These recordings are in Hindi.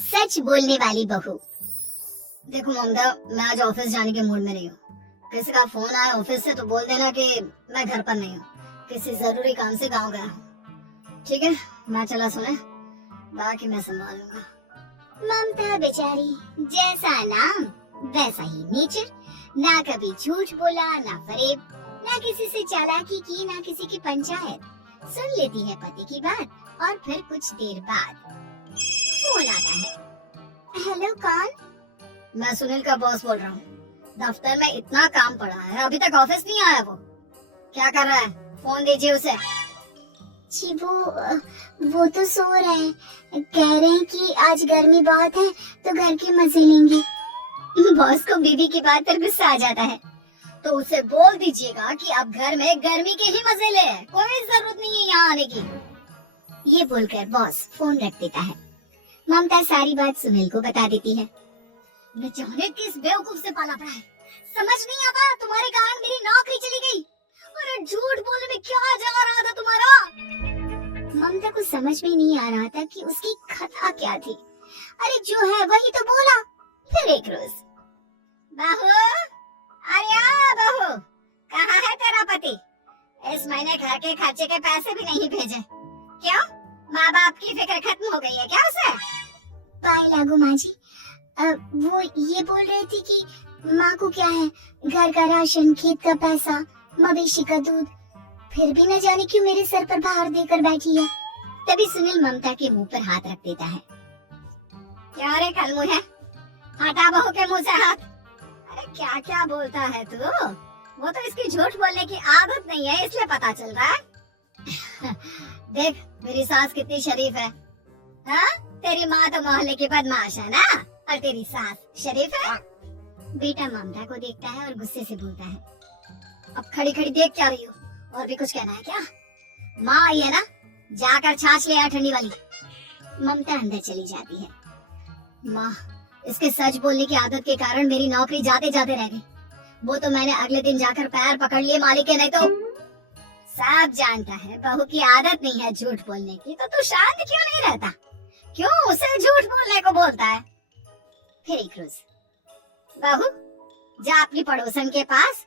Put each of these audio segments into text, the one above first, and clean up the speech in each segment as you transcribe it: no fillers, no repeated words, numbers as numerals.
सच बोलने वाली बहू। देखो ममता, मैं आज ऑफिस जाने के मूड में नहीं हूँ। किसी का फोन आया ऑफिस से तो बोल देना कि मैं घर पर नहीं हूँ, किसी जरूरी काम से गांव गया हूँ। ठीक है, मैं चला सुने, बाकी मैं संभाल लूंगा। ममता बेचारी, जैसा नाम वैसा ही नेचर। ना कभी झूठ बोला, ना फरेब, ना किसी से चालाकी की, ना किसी की पंचायत। सुन लेती है पति की बात और फिर कुछ देर बाद फोन आता है। हेलो, कौन? मैं सुनील का बॉस बोल रहा हूँ। दफ्तर में इतना काम पड़ा है, अभी तक ऑफिस नहीं आया। वो क्या कर रहा है? फोन दीजिए उसे। जी वो तो सो रहे हैं, कह रहे हैं कि आज गर्मी बहुत है तो घर के मजे लेंगे। बॉस को बीवी की बात पर गुस्सा आ जाता है, तो उसे बोल दीजिएगा कि अब घर में गर्मी के ही मजे ले, कोई जरूरत नहीं है यहाँ आने की। ये बोलकर बॉस फोन रख देता है। ममता सारी बात सुनील को बता देती है। न जाने किस बेवकूफ से पाला पड़ा है, समझ नहीं आता तुम्हारे कारण मेरी नौकरी चली गई। अरे झूठ बोलने में क्या जा रहा था तुम्हारा? ममता को समझ में नहीं आ रहा था कि उसकी खता क्या थी। अरे जो है वही तो बोला। फिर एक रोज, बहू, अरे बहू, कहाँ है तेरा पति? इस महीने घर के खर्चे के पैसे भी नहीं भेजे। क्यों? माँ बाप की फिक्र खत्म हो गई है क्या उसे? पाए लागू माँ जी, वो ये बोल रही थी कि माँ को क्या है, घर का राशन, खेत का पैसा, मवेशी का दूध, फिर भी न जाने क्यों मेरे सर पर भार देकर बैठी है। तभी सुनील ममता के मुंह पर हाथ रख देता है। क्या रे कलमुह है, हटा बहू के मुंह से हाथ। अरे क्या क्या बोलता है तू? वो तो इसकी झूठ बोलने की आदत नहीं है, इसलिए पता चल रहा है। देख मेरी सास कितनी शरीफ है। हाँ, तेरी माँ तो मोहल्ले की बदमाश है ना, और तेरी सास शरीफ है। बेटा ममता को देखता है और गुस्से से बोलता है, अब खड़ी खड़ी देख क्या रही हो? और भी कुछ कहना है क्या? माँ आई है ना, जाकर छाछ ले आ ठंडी वाली। ममता अंदर चली जाती है। माँ, इसके सच बोलने की आदत के कारण मेरी नौकरी जाते जाते रह गई। वो तो मैंने अगले दिन जाकर पैर पकड़ लिए मालिक के, नहीं तो। सब जानता है बहू की आदत नहीं है झूठ बोलने की, तो तू शांत क्यों नहीं रहता? क्यों उसे झूठ बोलने को बोलता है? फिर एक रोज, बहू जा अपनी पड़ोसन के पास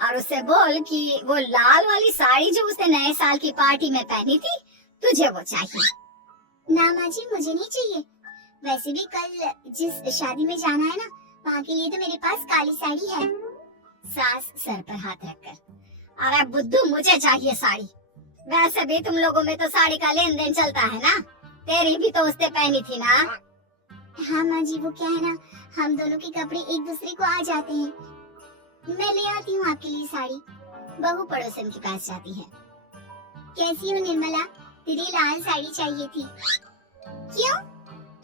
और उससे बोल कि वो लाल वाली साड़ी जो उसने नए साल की पार्टी में पहनी थी, तुझे वो चाहिए। ना माँ जी, मुझे नहीं चाहिए। वैसे भी कल जिस शादी में जाना है ना, वहाँ के लिए तो मेरे पास काली साड़ी है। सास सर पर हाथ रखकर, अरे बुद्धू, मुझे चाहिए साड़ी। वैसे भी तुम लोगों में तो साड़ी का लेन देन चलता है ना, तेरी भी तो उसने पहनी थी ना। हाँ माँ जी, वो क्या है ना, हम दोनों के कपड़े एक दूसरे को आ जाते हैं। मैं ले आती हूँ आपके लिए साड़ी। बहू पड़ोसन के पास जाती है। कैसी हो निर्मला, तेरी लाल साड़ी चाहिए थी। क्यों?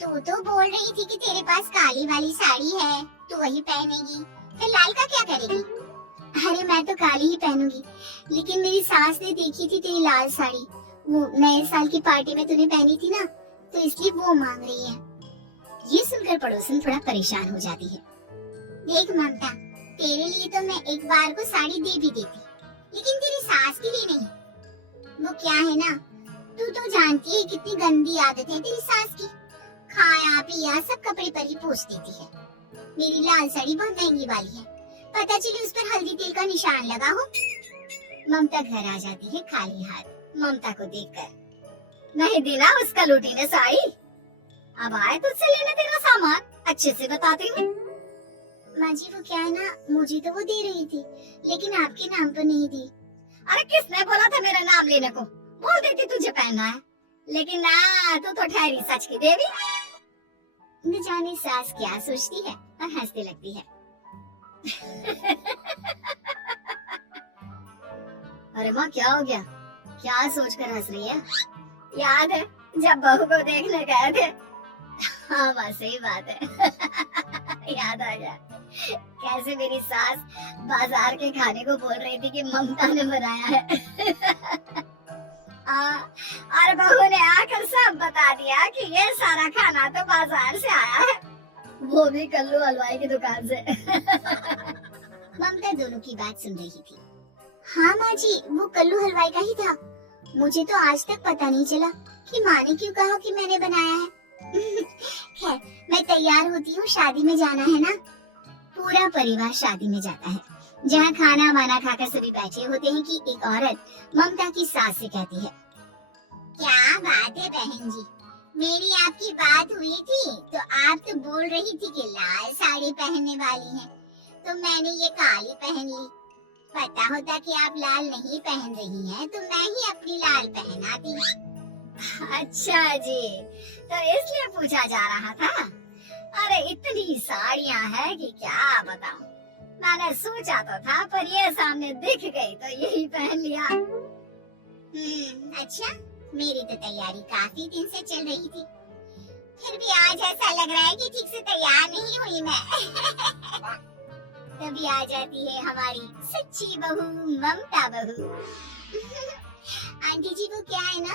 तू तो बोल रही थी कि तेरे पास काली वाली साड़ी है, तू वही पहनेगी, फिर लाल का क्या करेगी? अरे मैं तो काली ही पहनूंगी, लेकिन मेरी सास ने देखी थी तेरी लाल साड़ी, वो नए साल की पार्टी में तूने पहनी थी ना, तो इसलिए वो मांग रही है। ये सुनकर पड़ोसन थोड़ा परेशान हो जाती है। देख ममता, तेरे लिए तो मैं एक बार को साड़ी दे भी देती, लेकिन तेरी सास के लिए नहीं। वो क्या है ना, तू तो जानती है कितनी गंदी आदत है तेरी सास की, खाया पिया सब कपड़े पर ही पोंछ देती है। मेरी लाल साड़ी बहुत महंगी वाली है, पता चले उस पर हल्दी तेल का निशान लगा हो। ममता घर आ जाती है खाली हाथ। ममता को देखकर, नहीं देना उसका लूटी ने साड़ी, अब आए तुझसे लेने तेरा सामान, अच्छे से बताती हूँ। माँ जी वो क्या है ना, मुझे तो वो दे रही थी, लेकिन आपके नाम पर नहीं दी। अरे किसने बोला था मेरा नाम लेने को? बोल देती तुझे पहनना है, लेकिन ना, तू तो ठहरी सच की देवी। न जाने सास क्या सोचती है और हंसने लगती है। अरे माँ क्या हो गया, क्या सोचकर हंस रही है? याद है जब बहू को देखने गए थे? हाँ माँ सही बात है। याद आ गया, कैसे मेरी सास बाजार के खाने को बोल रही थी कि ममता ने बनाया है। और बहू ने आकर सब बता दिया कि ये सारा खाना तो बाजार से आया है, वो भी कल्लू हलवाई की दुकान से। ममता दोनों की बात सुन रही थी। हाँ माँ जी, वो कल्लू हलवाई का ही था। मुझे तो आज तक पता नहीं चला कि माँ ने क्यों कहा कि मैंने बनाया है। खैर तैयार होती हूँ, शादी में जाना है ना। पूरा परिवार शादी में जाता है, जहाँ खाना वाना खाकर सभी बैठे होते हैं कि एक औरत ममता की सास से कहती है, क्या बात है बहन जी, मेरी आपकी बात हुई थी तो आप तो बोल रही थी कि लाल साड़ी पहनने वाली हैं, तो मैंने ये काली पहन ली। पता होता कि आप लाल नहीं पहन रही हैं तो मैं ही अपनी लाल पहनाती। अच्छा जी, तो इसलिए पूछा जा रहा था। अरे इतनी साड़ियाँ हैं कि क्या बताऊं। मैंने सोचा तो था, पर ये सामने दिख गई तो यही पहन लिया। अच्छा, मेरी तो तैयारी काफी दिन से चल रही थी, फिर भी आज ऐसा लग रहा है कि ठीक से तैयार नहीं हुई मैं। तभी आ जाती है हमारी सच्ची बहू ममता बहू। आंटी जी, वो क्या है ना,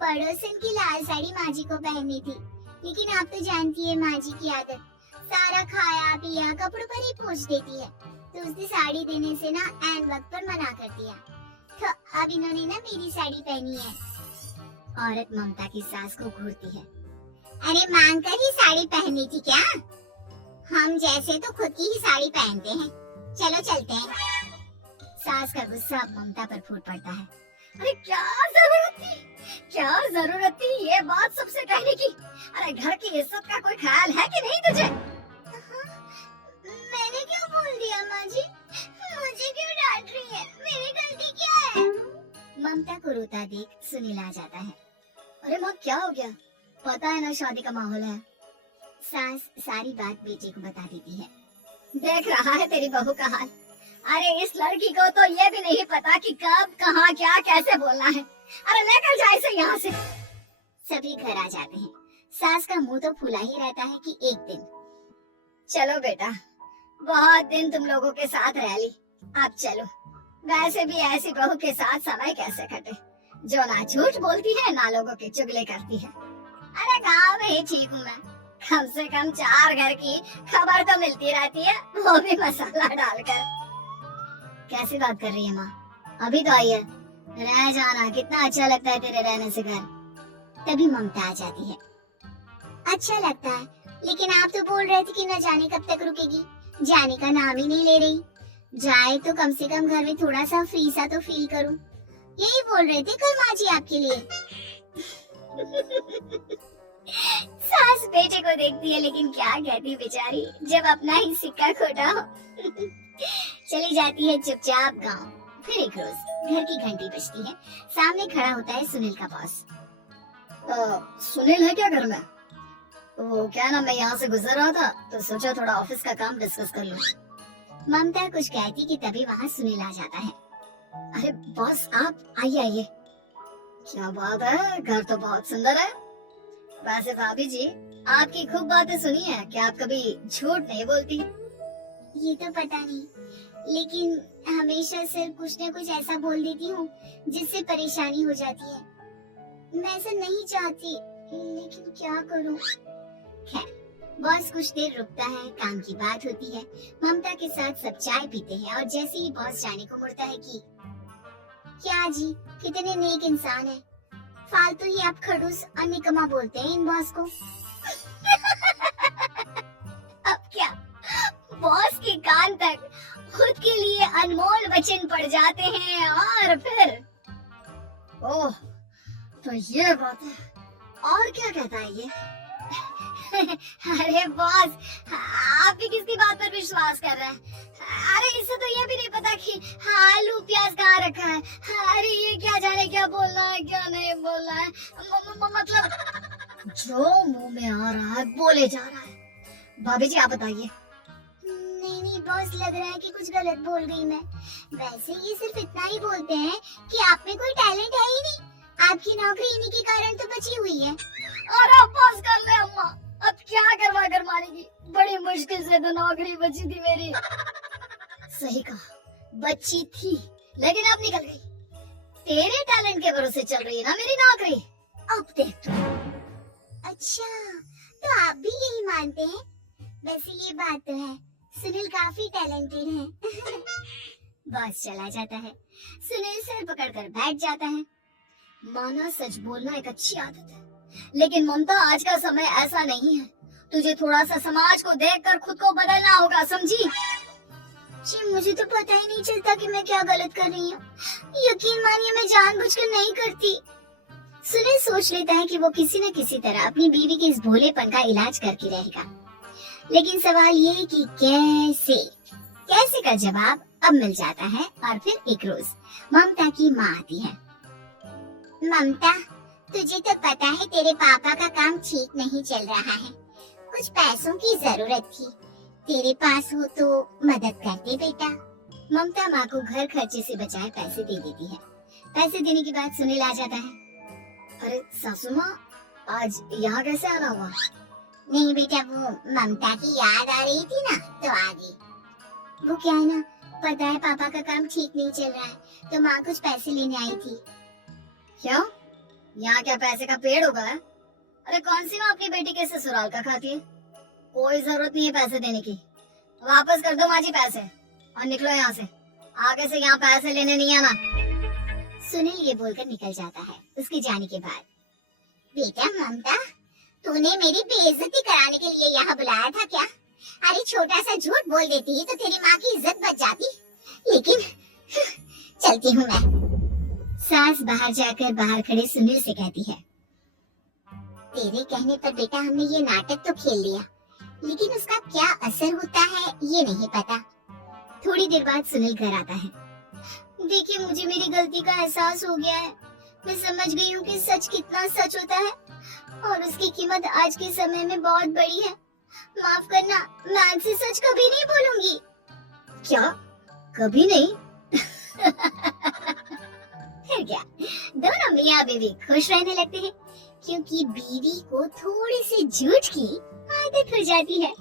पड़ोसन की लाल साड़ी माँ जी को पहननी थी, लेकिन आप तो जानती है माँ जी की आदत, सारा खाया पिया कपड़ों पर ही पोंछ देती है, तो उसने साड़ी देने से ना ऐन वक्त पर मना कर दिया, तो अब इन्होंने ना मेरी साड़ी पहनी है। औरत ममता की सास को घूरती है, अरे मांग कर ही साड़ी पहनी थी क्या? हम जैसे तो खुद की ही साड़ी पहनते हैं, चलो चलते हैं। सास का गुस्सा ममता पर फूट पड़ता है। अरे क्या जरूरत थी ये बात सबसे कहने की। अरे घर की इज्जत का कोई ख्याल है कि नहीं तुझे? मैंने क्या बोल दिया माँ जी? मुझे क्यों डांट रही है? मेरी गलती क्या है? ममता को रोता देख सुनील आ जाता है। अरे माँ, क्या हो गया? पता है ना शादी का माहौल है। सास सारी बात बेटे को बता देती है। देख रहा है तेरी बहू का हाल। अरे इस लड़की को तो ये भी नहीं पता कि कब कहाँ क्या कैसे बोलना है। अरे लेकर जा इसे यहाँ से। सभी घर आ जाते हैं। सास का मुंह तो फूला ही रहता है कि एक दिन। चलो बेटा, बहुत दिन तुम लोगों के साथ रह ली, अब चलो। वैसे भी ऐसी बहू के साथ समय कैसे कटे, जो ना झूठ बोलती है ना लोगों की चुगली करती है। अरे गाँव में ही ठीक हूँ मैं, कम से कम 4 घर की खबर तो मिलती रहती है, वो भी मसाला डालकर। कैसी बात कर रही है माँ? अभी तो आई है, रह जाना, कितना अच्छा लगता है तेरे रहने से घर। तभी ममता आ जाती है। अच्छा लगता है, लेकिन आप तो बोल रहे थे कि न जाने कब तक रुकेगी, जाने का नाम ही नहीं ले रही। जाए तो कम से कम घर में थोड़ा सा फ्री सा तो फील करूं, यही बोल रहे थे कल माँ जी आपके लिए। सास बेटे को देखती है, लेकिन क्या कहती बेचारी, जब अपना ही सिक्का खोटा हो। चली जाती है चुपचाप गांव। फिर एक रोज घर की घंटी बजती है, सामने खड़ा होता है सुनील का बॉस। सुनील है क्या घर में? वो क्या ना, मैं यहाँ से गुजर रहा था तो सोचा थोड़ा ऑफिस का काम डिस्कस कर लूं। ममता कुछ कहती कि तभी वहाँ सुनील आ जाता है। अरे बॉस, आप आइए आइए। क्या बात है, घर तो बहुत सुंदर है। वैसे भाभी जी, आपकी खूब बातें सुनी है कि आप कभी झूठ नहीं बोलती। ये तो पता नहीं, लेकिन हमेशा सिर्फ कुछ न कुछ ऐसा बोल देती हूँ जिससे परेशानी हो जाती है। मैं ऐसा नहीं चाहती, लेकिन क्या करूँ। खैर, बॉस कुछ देर रुकता है, काम की बात होती है। ममता के साथ सब चाय पीते हैं और जैसे ही बॉस जाने को मुड़ता है कि क्या जी, कितने नेक इंसान है, फालतू ही आप खड़ूस और निकम्मा बोलते हैं इन बॉस को। अब क्या, बॉस के कान तक खुद के लिए अनमोल वचन पड़ जाते हैं और फिर ओह, तो ये बात है। और क्या कहता है ये? अरे बॉस, आप भी किसकी बात पर विश्वास कर रहे हैं? अरे इसे तो ये भी नहीं पता कि आलू प्याज कहाँ रखा है। अरे ये क्या जाने क्या बोलना है क्या नहीं बोलना है। मतलब जो मुंह में आ रहा है बोले जा रहा है। भाभी जी आप बताइए। नहीं बॉस, लग रहा है कि कुछ गलत बोल गई मैं। वैसे ये सिर्फ इतना ही बोलते हैं कि आप में कोई टैलेंट है ही नहीं, आपकी नौकरी इन्हीं के कारण तो बची हुई है। और आप पास कर ले अम्मा, अब क्या करवा कर मारेगी, बड़ी मुश्किल से तो नौकरी बची थी मेरी। सही कहा, बची थी लेकिन अब निकल गई। तेरे टैलेंट के भरोसे चल रही है ना मेरी नौकरी, अब देख तू। अच्छा, तो आप भी यही मानते हैं? वैसे ये बात तो है, सुनील काफी टैलेंटेड है। बॉस चला जाता है, सुनील सर पकड़कर बैठ जाता है। माना सच बोलना एक अच्छी आदत है, लेकिन ममता आज का समय ऐसा नहीं है। तुझे थोड़ा सा समाज को देखकर खुद को बदलना होगा, समझी? जी मुझे तो पता ही नहीं चलता कि मैं क्या गलत कर रही हूँ। यकीन मानिए मैं जानबूझकर नहीं करती। सुनील सोच लेता है कि वो किसी न किसी तरह अपनी बीवी के इस भोलेपन का इलाज करके रहेगा, लेकिन सवाल ये है कि कैसे का जवाब अब मिल जाता है। और फिर एक रोज ममता की माँ आती है। ममता, तुझे तो पता है तेरे पापा का काम ठीक नहीं चल रहा है, कुछ पैसों की जरूरत थी, तेरे पास हो तो मदद कर दे बेटा। ममता माँ को घर खर्चे से बचाए पैसे दे देती है। पैसे देने के बाद सुनील आ जाता है। अरे सासू माँ, आज यहाँ कैसे आना हुआ? नहीं बेटा, वो ममता की याद आ रही थी ना तो आ गई। वो क्या है ना, पता है पापा का काम ठीक नहीं चल रहा है तो माँ कुछ पैसे लेने आई थी। क्यों? यहाँ क्या पैसे का पेड़ होगा? अरे कौन सी माँ अपनी बेटी के ससुराल का खाती है? कोई जरूरत नहीं है पैसे देने की। वापस कर दो माँ जी पैसे और निकलो यहाँ से। आगे से यहाँ पैसे लेने नहीं आना। सुनील ये बोलकर निकल जाता है। उसके जाने के बाद, बेटा ममता, तूने मेरी बेइज्जती कराने के लिए यहाँ बुलाया था क्या? अरे छोटा सा झूठ बोल देती है तो तेरी माँ की इज्जत बच जाती, लेकिन चलती हूँ मैं। सास बाहर जाकर बाहर खड़े सुनील से कहती है, तेरे कहने पर बेटा हमने ये नाटक तो खेल लिया, लेकिन उसका क्या असर होता है ये नहीं पता। थोड़ी देर बाद सुनील घर आता है। देखिए मुझे मेरी गलती का एहसास हो गया है। मैं समझ गई हूँ कि सच कितना सच होता है और उसकी कीमत आज के समय में बहुत बड़ी है। माफ करना, मैं आज से सच कभी नहीं बोलूंगी। क्या? कभी नहीं? फिर क्या, दोनों मियाँ बीवी खुश रहने लगते हैं क्योंकि बीवी को थोड़ी सी झूठ की आदत हो जाती है।